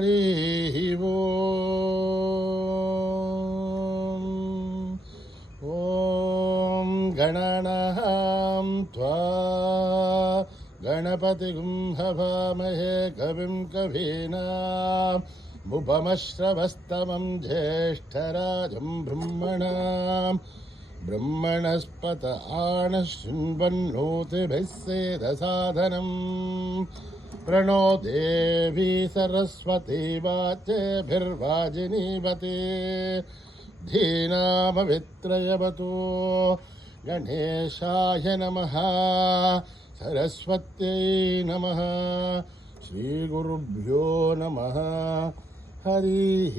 हरि ओम गणानां त्वा गणपतिगुं हवामहे कविं कवीनामुपमश्रवस्तमं ज्येष्ठराजं ब्रह्मणस्पत आनः शृण्वन्नोतिभिः सेदसादनम् प्रणो देवी सरस्वती वाचेभिर्वाजिनीवते धीनामवित्रयवतु गणेशाय नमः सरस्वत्यै नमः श्रीगुरुभ्यो नमः हरिः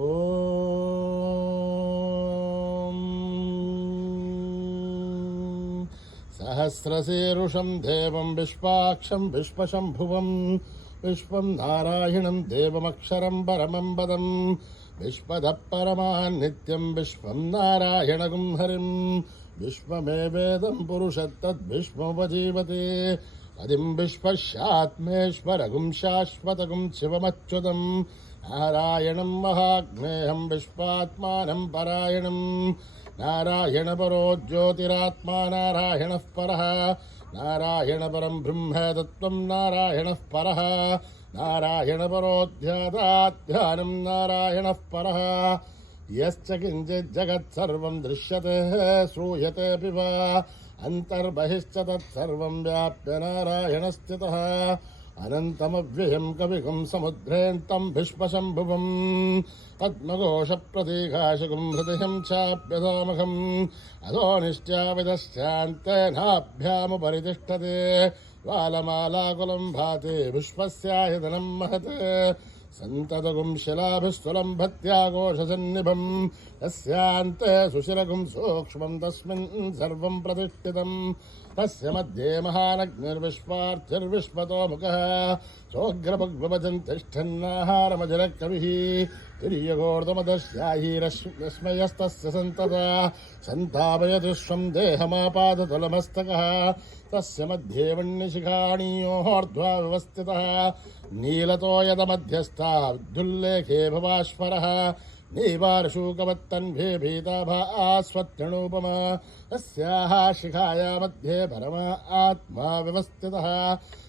ओम् सहस्रशीर्षं देवं विश्वाक्षं विश्वशम्भुवं विश्वं नारायणं देवमक्षरं परमं पदं विश्वतः परमान् नित्यं विश्वं नारायणगुं हरिं विश्वमेवेदं पुरुषत्तद्विश्वमुपजीवते पदिं विश्वस्यात्मेश्वरगुं शाश्वतगुं शिवमच्युतं नारायणं महाग्नेयं विश्वात्मानं परायणं नारायणपरो ज्योतिरात्मा नारायणः परः नारायणपरं ब्रह्म तत्त्वं नारायणः परः नारायणपरो ध्यानं नारायणः परः यश्च किञ्चिज्जगत्सर्वं दृश्यते श्रूयतेऽपि वा अन्तर्बहिश्च तत्सर्वं व्याप्य नारायणस्थितः अनन्तमव्ययं कविगुं समुद्रेऽन्तं विश्वशम्भुवं पद्मघोषप्रतीकाशकं हृदयं चाप्यधामकम् अधो निष्ट्याविदश्चान्तेनाभ्यामुपरि तिष्ठते ज्वालमालाकुलं भाति विश्वस्यायतनं महत् सन्ततगुं शिलाभिस्थुलं भत्याघोषसन्निभं तस्यान्ते सुशिरगुं सूक्ष्मं तस्मिन् सर्वं प्रतिष्ठितं तस्य मध्ये महानग्निर्विश्वार्थिर्विश्वतो मुखः सोऽग्रभग्भवजन् तिष्ठन्नाहारमजरकविः तिर्यगोर्धमदस्याहीरश्मयस्तस्य सन्तता सन्तापयतिष्वं देहमापादतुलमस्तकः तस्य मध्ये वह्निशिखाणीयोर्ध्वा व्यवस्थितः नीलतो यदमध्यस्था विद्युल्लेखे भवाश्वरः नीवारशूकवत्तन्भे भीताभास्वत्यणूपमा तस्याः शिखाया मध्ये परमा आत्मा व्यवस्थितः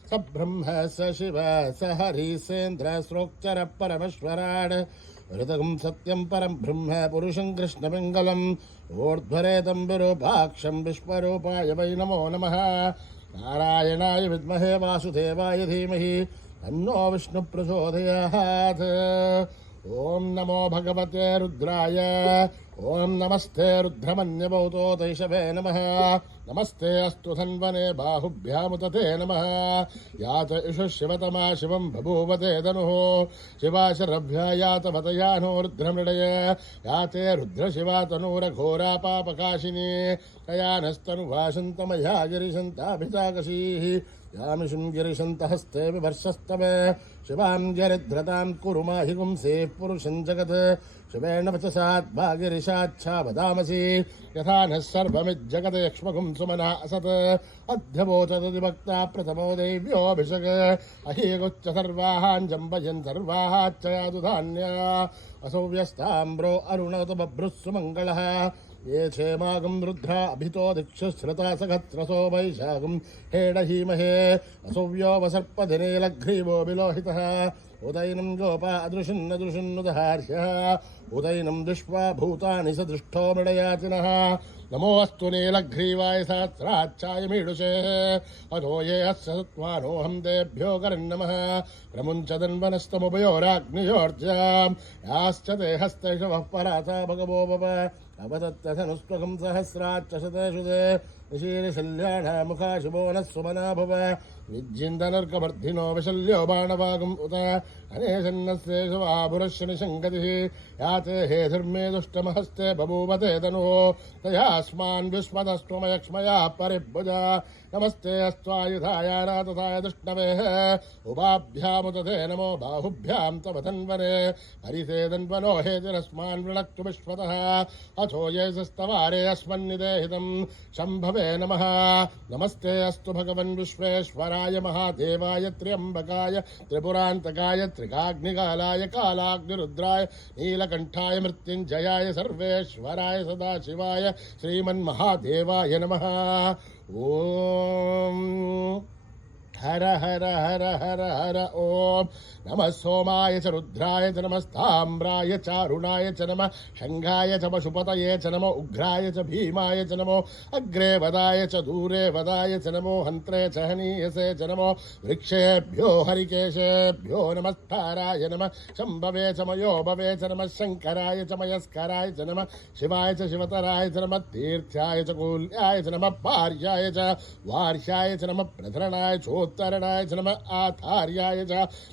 स ब्रह्म स शिव स हरिसेन्द्र स्रोक्चर परमेश्वरान् ऋतगुं सत्यं परं ब्रह्म पुरुषं कृष्णपिङ्गलम् ऊर्ध्वरेतं विरूपाक्षं विश्वरूपाय वै नमो नमः नारायणाय विद्महे वासुदेवाय धीमहि तन्नो विष्णु प्रचोदयात् ओम नमो भगवते रुद्राय ओम नमस्ते रुद्रमन्यभूतो तैषभे नमः नमस्ते अस्तु धन्वने बाहुभ्यामुतते नमः यात इषु शिवतमा शिवं बभूवते धनुः शिवाशरभ्या यातवतया नो रुद्रमृडय याते रुद्रशिवा तनूरघोरा पापकाशिनी कयानस्तनुभाषन्तमया गिरिशन्ताभिताकशीः यामिषुं गिरिशन्तहस्ते विभर्षस्तवे शिवां गिरिध्रतां कुरु माहि गुंसेः पुरुषं जगत् शिवेण वचसात्मा गिरिशाच्छा वदामसि यथा नः सर्वमिज्जगत् यक्ष्मगुं सुमना असत् अध्यवोचतदिभक्ता प्रथमो दैव्योऽभिषक् अहीगुच्च सर्वाहाञ्जम्बयन् सर्वाहाच्चयातु धान्या असौ व्यस्ताम्रो अरुणोत बभ्रुः सुमङ्गलः ये क्षेमागं रुद्रा अभितो दिक्षु श्रुता सखत्रसो वैशाखं हेडहीमहे असौव्यो वसर्पदिने लघ्रीवो विलोहितः उदैनं गोपा अदृशन्नदृशन्नुदहार्यः उदैनं दृष्ट्वा भूतानि स दृष्टो मृडयातिनः नमोऽस्तु नीलग्रीवाय सहस्राच्छाय मीडुषे अधो ये अस्य सत्त्वानोऽहं तेभ्यो करन्नमः प्रमुञ्चदन्वनस्तमुभयोराग्नियोर्जां याश्च ते हस्तैषवः परासा भगवो भव अवदत्तधनुष्वकं सहस्राच्च शतेषु ते निशीलशल्याढा शुभो नः सुमना भव विज्जिन्दनर्कवर्धिनो विशल्यो बाणवागुम् उत अनेशन्नस्येषवाभुरश्य निशङ्गतिः याते हे धर्मे दुष्टमहस्ते बभूवते तनुः तयास्मान् विश्वतस्त्वमयक्ष्मया परिभुजा नमस्ते अस्त्वायुधाया तथाय दुष्णवेः उभाभ्यामुदते नमो बाहुभ्यां तव धन्वने हरिसेदन्वनो हेतिरस्मान् वृणक्तु विश्वतः अथो ये सस्तवारे अस्मन्निदेहितं शम्भवे विष्णवे नमः। नमस्ते अस्तु भगवन् विश्वेश्वराय महादेवाय त्र्यंबकाय त्रिपुरान्तकाय त्रिकाग्निकालाय कालाग्निरुद्राय नीलकण्ठाय मृत्युञ्जयाय सर्वेश्वराय सदाशिवाय श्रीमन्महादेवाय नमः। ओम हर हर हर हर हर ओम नमः सोमाय च रुद्राय च नमस्ताम्राय च अरुणाय च नमः शंघाय च पशुपतये च नमो उग्राय च भीमाय च नमो अग्रे वदाय च दूरे वदाय च नमो हन्त्रे च हनीयसे च नमो वृक्षेभ्यो हरिकेशेभ्यो नमस्ताराय नमः शम्भवे च मयोभवे च नमः शङ्कराय च मयस्कराय च नमः शिवाय च शिवतराय च नमः तीर्थ्याय च कूल्याय च नमः पार्याय च वार्ष्याय च नमः प्रधरणाय चोत्तरणाय च नमः आधार्याय च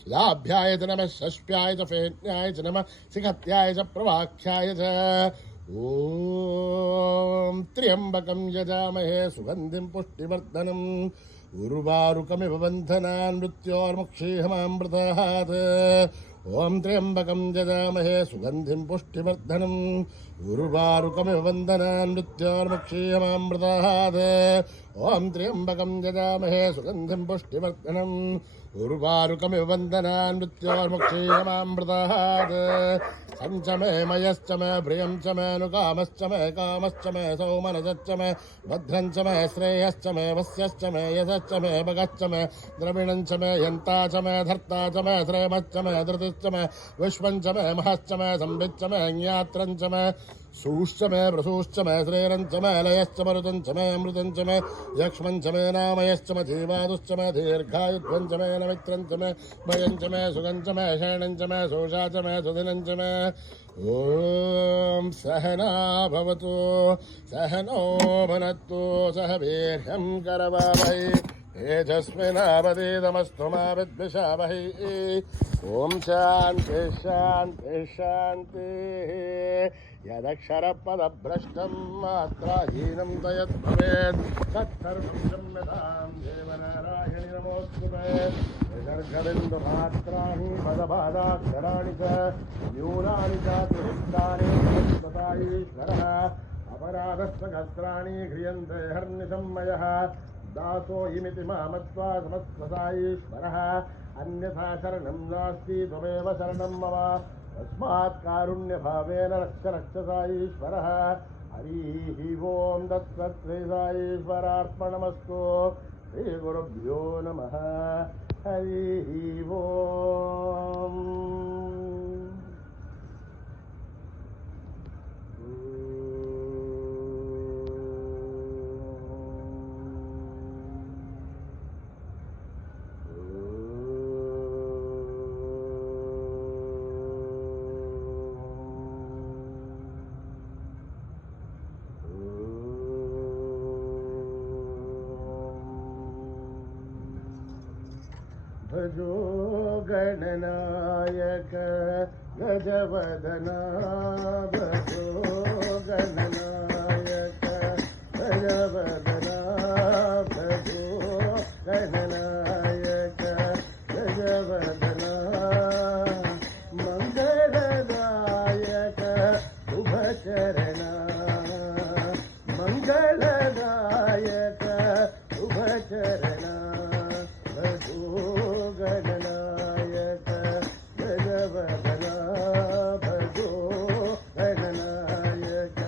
लाभ्याय च नमः षष्प्याय च फेन्याय च नमः सिखत्याय च प्रवाख्याय च ओम त्र्यंबकं यजामहे सुगंधिं पुष्टिवर्धनम् उर्वारुकमिव बन्धनान् मृत्योर्मुक्षीयमामृतात् ओम त्र्यंबकं यजामहे सुगंधिं पुष्टिवर्धनम् उर्वारुकमिव बन्धनान् मृत्योर्मुक्षीयमामृतात् ओम त्र्यंबकं यजामहे सुगंधिं पुष्टिवर्धनम् उर्वारुकमिव बन्धनान् मृत्योर्मुक्षीयमामृतात् संच मे मयश्च मे प्रियं च मे नुकामश्च मे कामश्च मे सौमनसश्च मे भद्रं च मे श्रेयश्च मे वस्यश्च मे यशश्च मे भगश्च मे द्रविणं च मे यन्ता च मे धर्ता च मे श्रेमश्च मे धृतिश्च मे विश्वं च मे महश्च मे संविच्च मे ज्ञात्रं च मे सूश्च मे प्रसूश्च मे श्रेरञ्च मे लयश्च मरुतं च मे अमृतं च मे यक्ष्मं च मे नामयश्च मे जीवादुश्च मे दीर्घायुध्वं च मे नमित्रं च मे भयं च मे सुगं च मे शयनं च मे सोषा च मे सुदिनं च मे ॐ सहना भवतु सहनो भुनक्तु सह वीर्यं करवावहै तेजस्विनावधीतमस्तु मा विद्विषावहै ॐ शान्ति शान्ति शान्तिः यदक्षरपदभ्रष्टं मात्राहीनं च यद्भवेत् तत्सर्वं क्षम्यतां देवनारायणि नमोऽस्तुते विसर्गबिन्दुमात्राणि पदपादाक्षराणि च न्यूनानि चातिरिक्तानि तथा ईश्वरः अपराधस्सहस्राणि क्रियन्ते हर्निशं मयः दासो इमिति मामत्वा समस्तदा ईश्वरः अन्यथा शरणं नास्ति त्वमेव शरणं मम तस्मात् कारुण्यभावेन रक्ष रक्षसा ईश्वरः हरिः ओं तत्सत् श्री साईश्वरार्पणमस्तु श्रीगुरुभ्यो नमः हरिः ओं भजो गणनायक गजवदना भजो गणनायक गजवदना भजो गणनायक गजवदना मंगलदायक शुभचरणा मंगलदायक शुभचरणा गणनायक गजवदना भजो गणनायक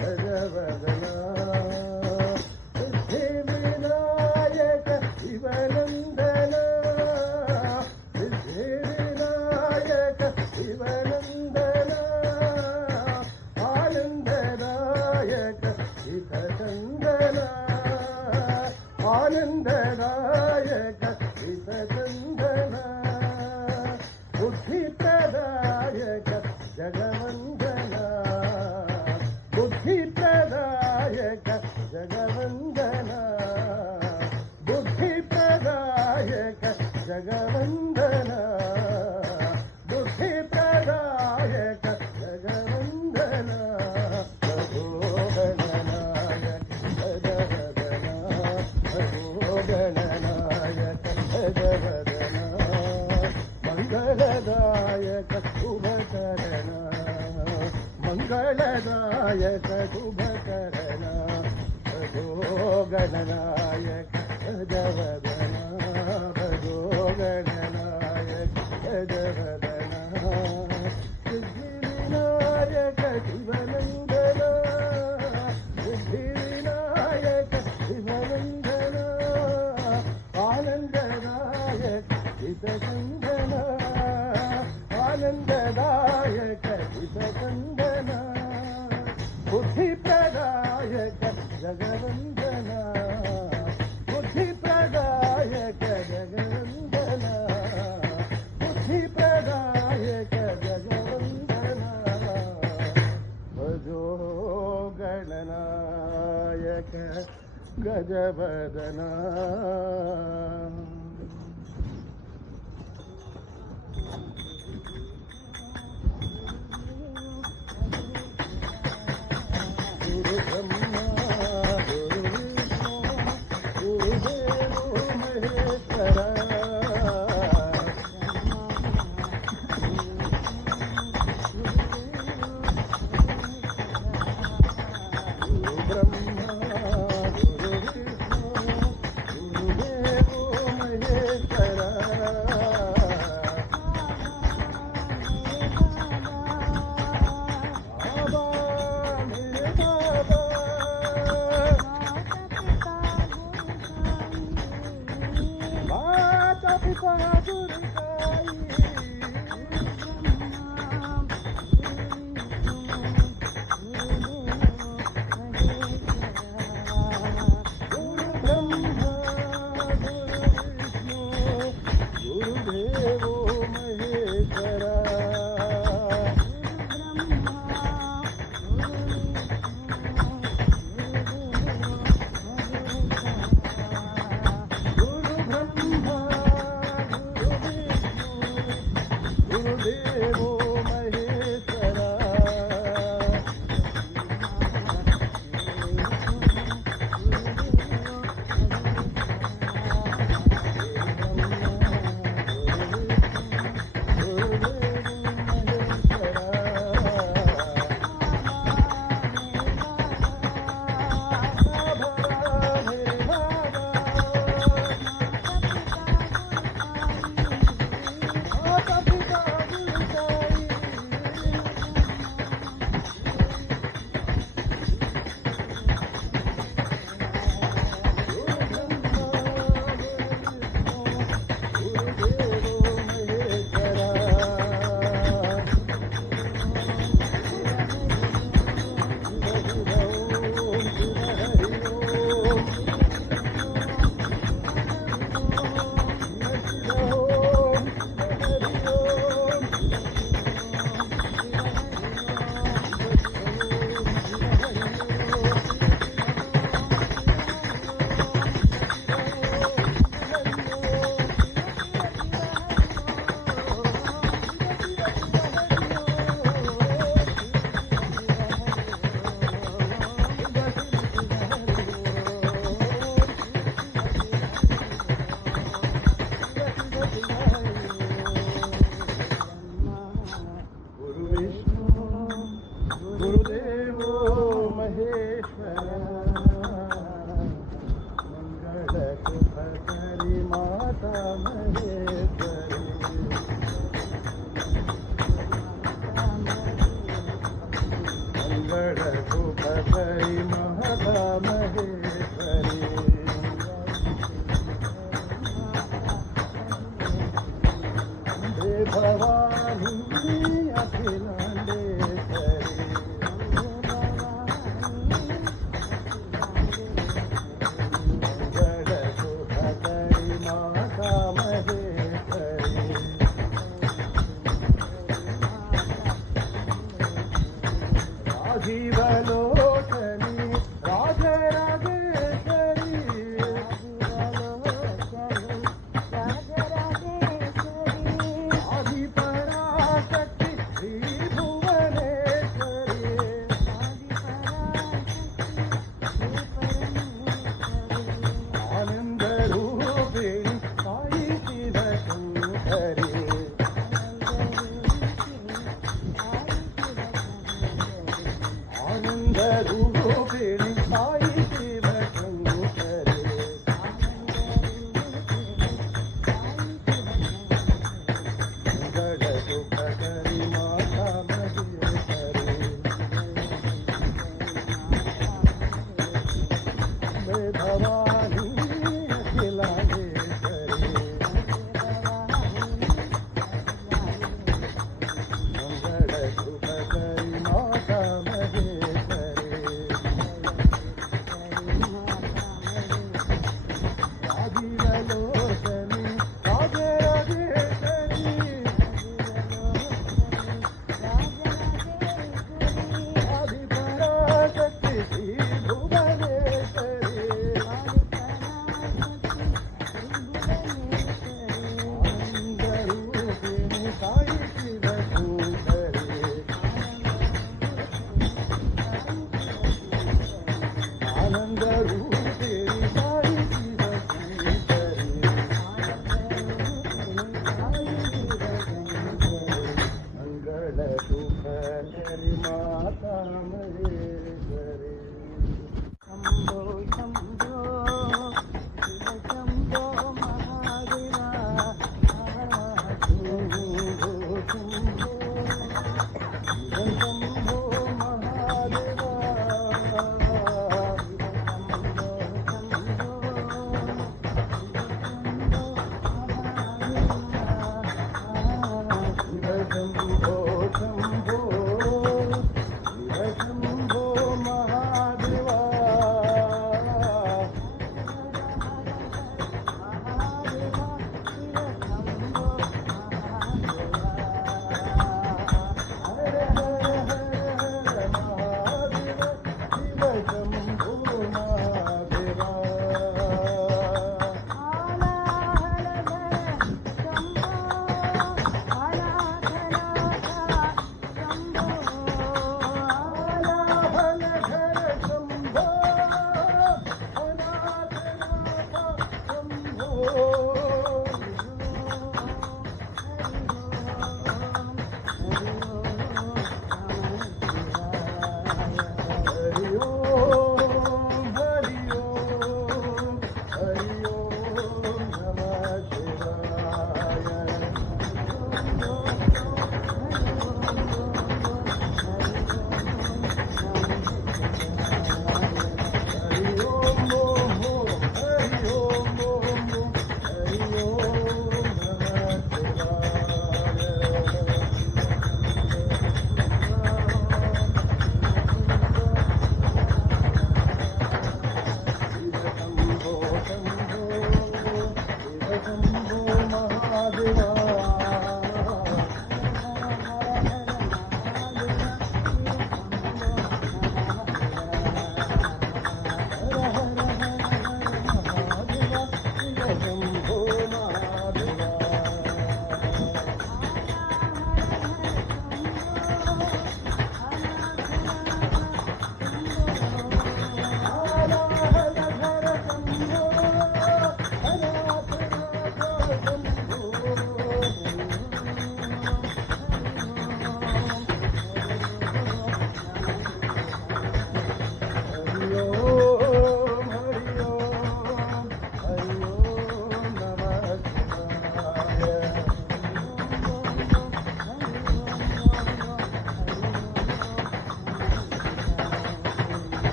गजवदना सिद्धिविनायक शिवनन्दना सिद्धिविनायक शिवनन्दना आनन्ददायक हितचन्दना आनन्ददायक हितचन्दना बुद्धिप्रदायक जगवन्दना बुद्धिप्रदायक जगवन्दना बुद्धिप्रदायक जगवन्दना बुद्धिप्रदायक जगवन्दना भजो गणनायक गजवदना भजो गणनायक गजवदना मंगलदायक शुभकरणा मंगलदायक शुभकरणा भजो गणनायक गजवदना भजो गणनायक गजवदना सिद्धिविनायक शिवनन्दना सिद्धिविनायक शिवनन्दना आनन्ददायक हितचन्दना आनन्ददायक हितचन्दना बुद्धिप्रदायक जगवन्दना बुद्धिप्रदायक जगवन्दना बुद्धिप्रदायक जगवन्दना भजो गणनायक गजवदना गुरु ब्रह्मा गुरु विष्णु गुरुदेवो महेश्वरा गुरु ब्रह्मा गुरु विष्णु गुरुदेवो महेश्वरा बाबा मेरे बाबा माता पिता गुरु साई गुरु ब्रह्मा गुरु विष्णु गुरुदेवो महेश्वरा गुरु ब्रह्मा गुरु विष्णु गुरुदेवो महेश्वरा माता पिता गुरु साई गुरु ब्रह्मा गुरु विष्णु गुरुदेवो महेश्वरा गुरु विष्णु गुरुदेवो महेश्वरा मंगल सुखकरी माता महेश्वरी मंगल सुखकरी माता महेश्वरी हे भवानी अखिलांडेश्वरी मंगल सुखकरी माता महेश्वरी राजीवलोचनी राजराजेश्वरी आदिपराशक्ति श्री भुवनेश्वरी आनंद रूपिणी साई शिवशंकरी आनंद रूपिणी साई शिव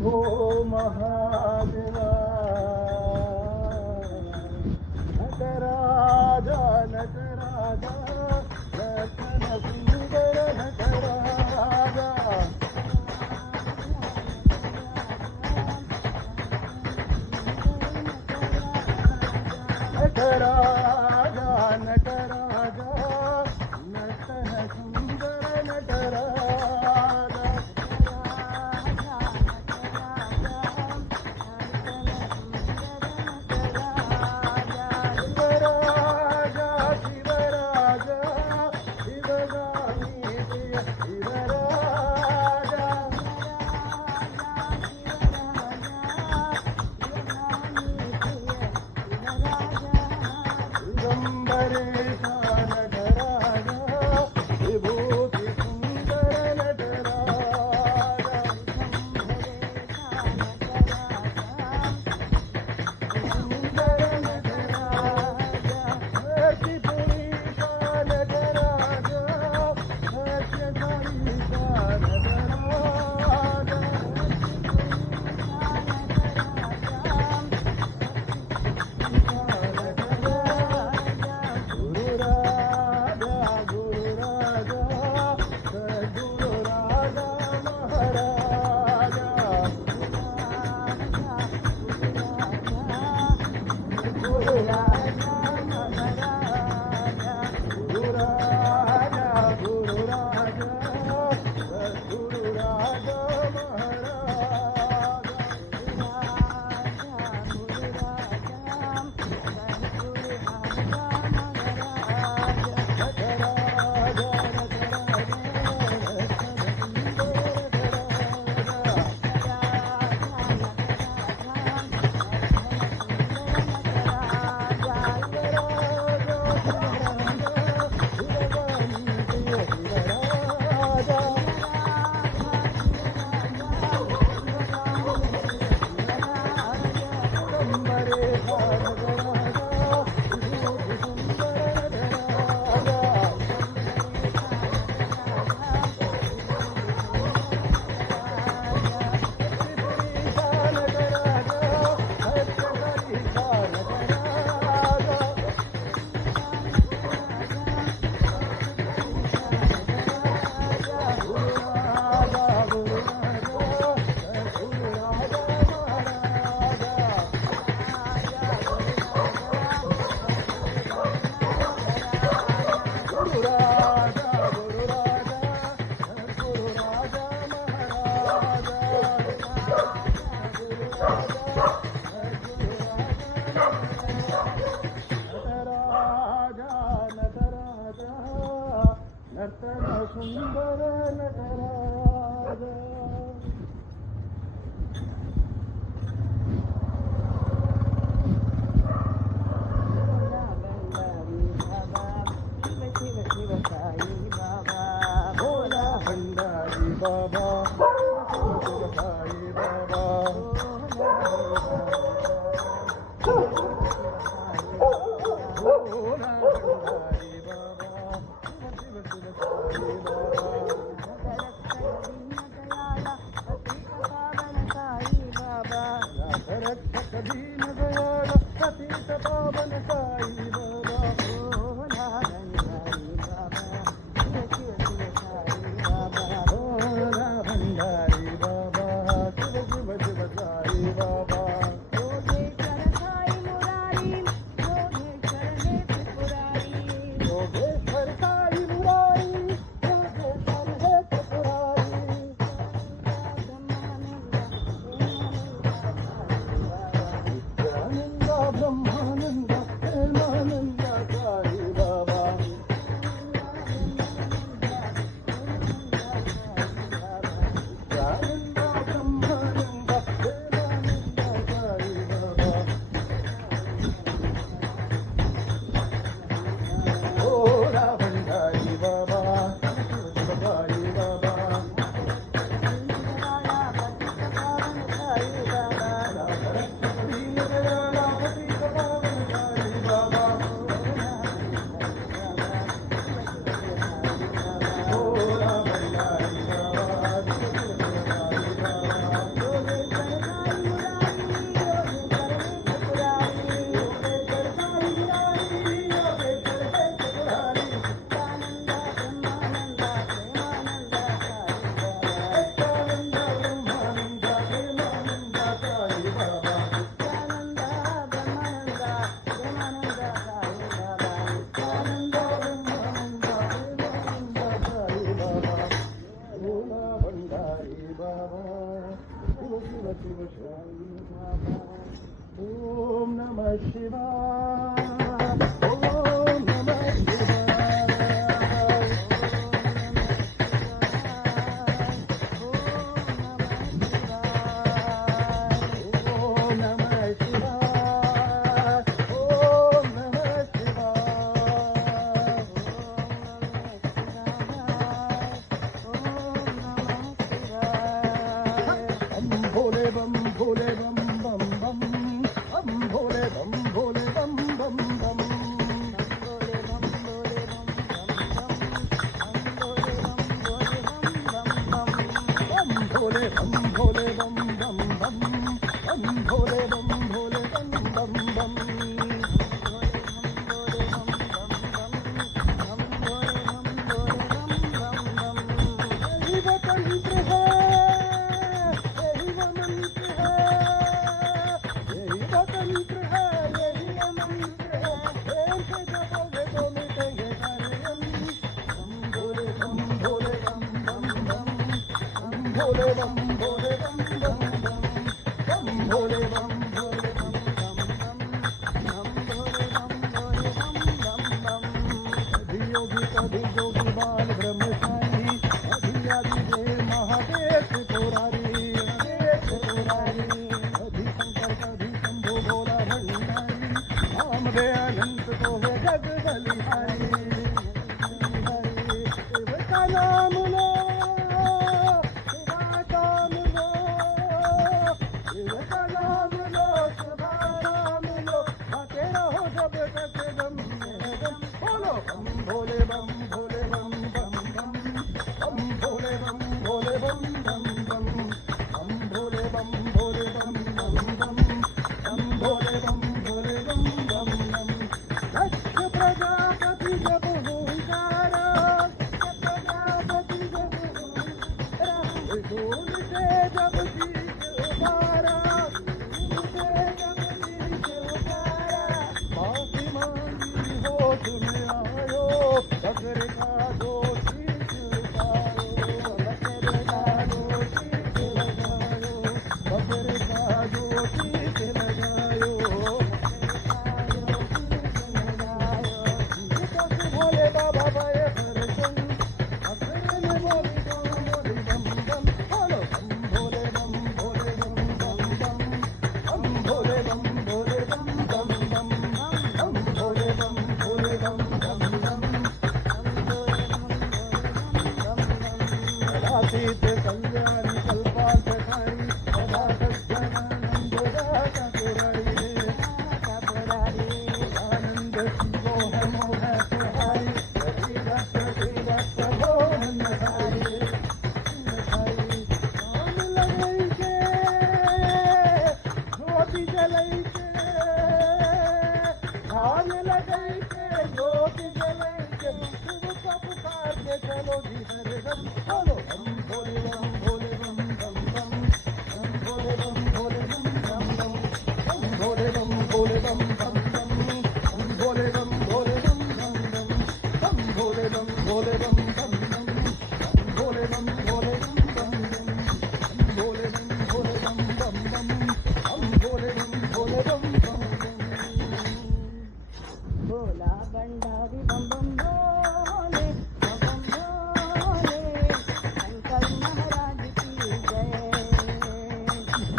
शंभो महादेवा नटराजा नटराजा नटन सुंदर नटराजा नटराजा नटराजा नटन सुंदर नटराजा शिवराजा शिवराजा शिवगामी शिवराजा दिगंबरेशा नटराजा विभूति सुंदर नटराजा सुंदर नटराजा हर्षपुरीशा नटराजा हर्षधरीशा नटराजा गुरुराजा गुरुराजा सद्गुरुराजा महाराजा गुरुराजा गुरुराजा सद्गुरुराजा नर्तन सुंदर नटराजा भोला भंडारी बाबा शिव साई बाबा भोला भंडारी बाबा शिव शिव साई बाबा रक्षक दीन दयाल पतित पावन साई बाबा भोला भंडारी बाबा शिव शिव साई बाबा भोला ఓం నమః శివాయ ఓం నమః శివాయ ఓం నమః శివాయ ఓం నమః శివాయ బం భోలే బం భోలే బం బం బం బం భోలే బం భోలే బం బం బం బం భోలే బం భోలే బం బం బం బం భోలే బం భోలే బం బం బం यही वो तंत्र है यही वो मंत्र है यही वो तंत्र है यही वो मंत्र है प्रेम से जपोगे तो मिटेंगे सारे गम बम भोले बम भोले बम बम बम बम भोले बम भोले बम बम बम बम भोले बम भोले बम बम बम बम भोले बम भोले बम बम बम कभी योगी कभी जोगी बाल ब्रह्मचारी कभी आदि देव महादेव त्रिपुरारी कभी शंकर कभी शंभु भोला भंडारी नाम दे अनंत तो है जग बलिहारी शिव का नाम लो शिवा नाम लो शिव का नाम लो शिवा नाम लो आते रहो जब तक दम में दम बोलो बम भोले बम भोले बम बम बम बम भोले बम भोले बम बम बम बम भोले बम भोले बम बम बम बम भोले बम भोले बम बम बम दक्ष प्रजापति जब हुंकारा प्रजापति जब हुंकारा धूल से जब शीश उतारा धूल से जब शीश उतारा माफी मांगी हो तुम आयो बकर का दो शीश उतारो बकर का दो शीश लगायो बकर का दो शीश लगायो भोले बाबा बाय दर्शन अखरे में बोली बम बोली बम बम बोलो बम भोले बम भोले बम बम बम बम भोले बम भोले बम बम बम बम भोले बम भोले बम बम बम कलातीत कल्याणी कल्पांतकारी सदा सज्जनानंद दाता पुरारी आनंद शिवो है मोह सुहारी श्री भक्त मोहन हरी नाम लगई के ज्योति जलई के ध्यान लगई के ज्योति जलई के शिव का पुकार के चलो जी हरदम बोलो बम भोले बम भोले बम बम बम बम भोले बम भोले बम बम बम बम भोले बम भोले बम बम बम बम भोले बम भोले बम बम बम बम भोले बम भोले बम बम बम बम भोले बम भोले बम बम बम बम भोले बम भोले बम बम बम बम भोले बम भोले बम बम बम भोला भंडारी बम बम भोले बम बम भोले शंकर महाराज की जय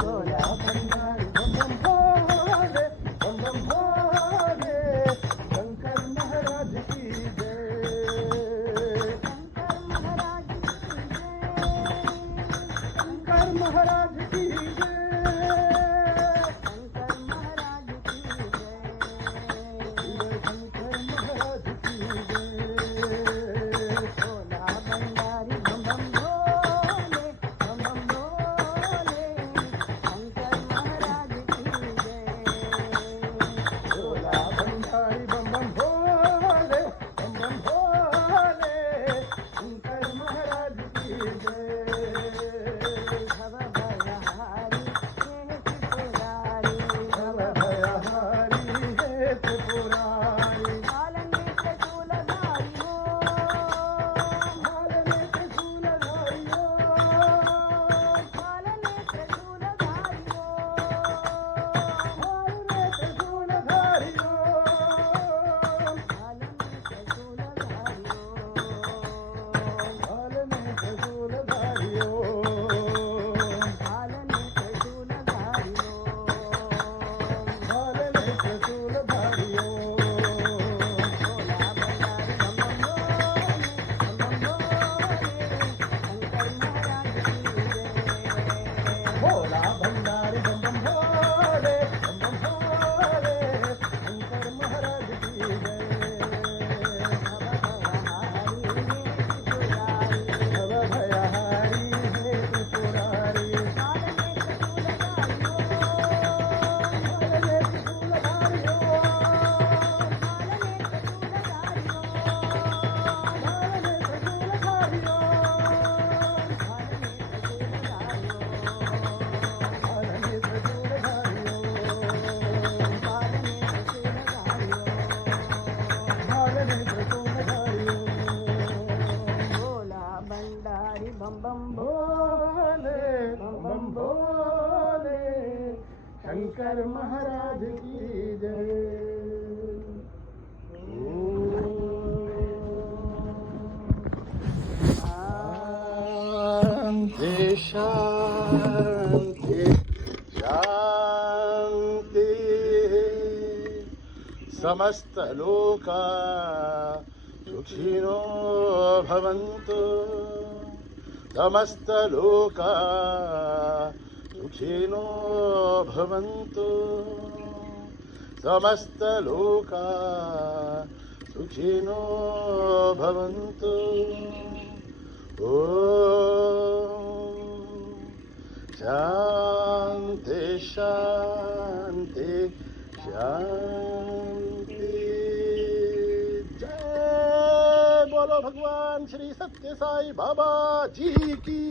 भोला भंडारी बम बम भोले शंकर महाराज की जय शंकर महाराज की जय शंकर महाराज की जय शंकर महाराज की जय शंकर महाराज की जय भोला भंडारी बम बम भोले शंकर महाराज की जय भोला भंडारी बम बम भोले शंकर महाराज की जय भव भया हरि बम बम भोले बम बम भोले शंकर महाराज की जय। शांति शांति शांति समस्त लोका सुखिनो भवन्तु समस्त लोका सुखिनो भवन्तु समस्त लोका सुखिनो भवन्तु। ॐ शान्ति शान्ति शान्ति। जय बोलो भगवान श्री सत्य साई बाबा जी की।